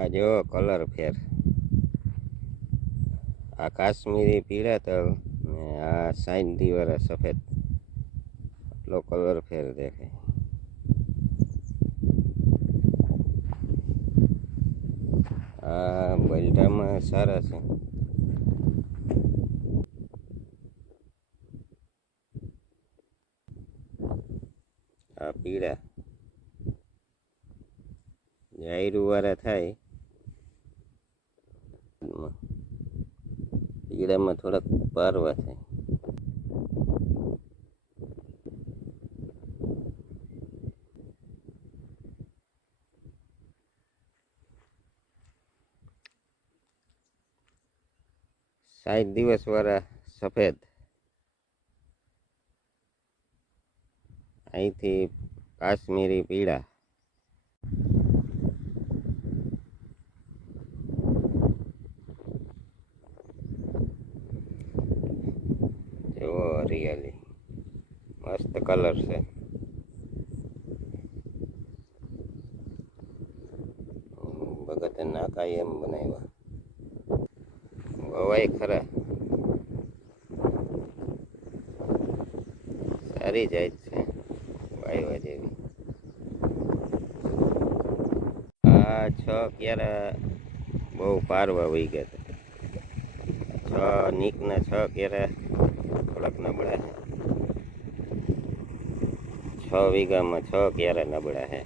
આ જો કલર ફેર. આ કાશ્મીરી પીળા તલ ને આ સાઈન વાળા સફેદ. આટલો કલર ફેર દેખાય. આ બલટામાં સારા છે. આ પીળા. જાહેરું વાળા થાય. પીળામાં થોડાક પારવા થાય સાઠ દિવસ વાળા સફેદ. અહીંથી કાશ્મીરી પીળા. હરિયાળી મસ્ત કલર છે. ભગત નાકાય એમ બનાવ્યા. વવાય ખરા. સારી જાય છે. વાયવા જેવી. આ છ ક્યારે બહુ પારવા વહી ગયા હતા. છ, નીકના છ ક્યારે થોડાક નબળા છે છ વીઘામાં છ ક્યારે નબળા છે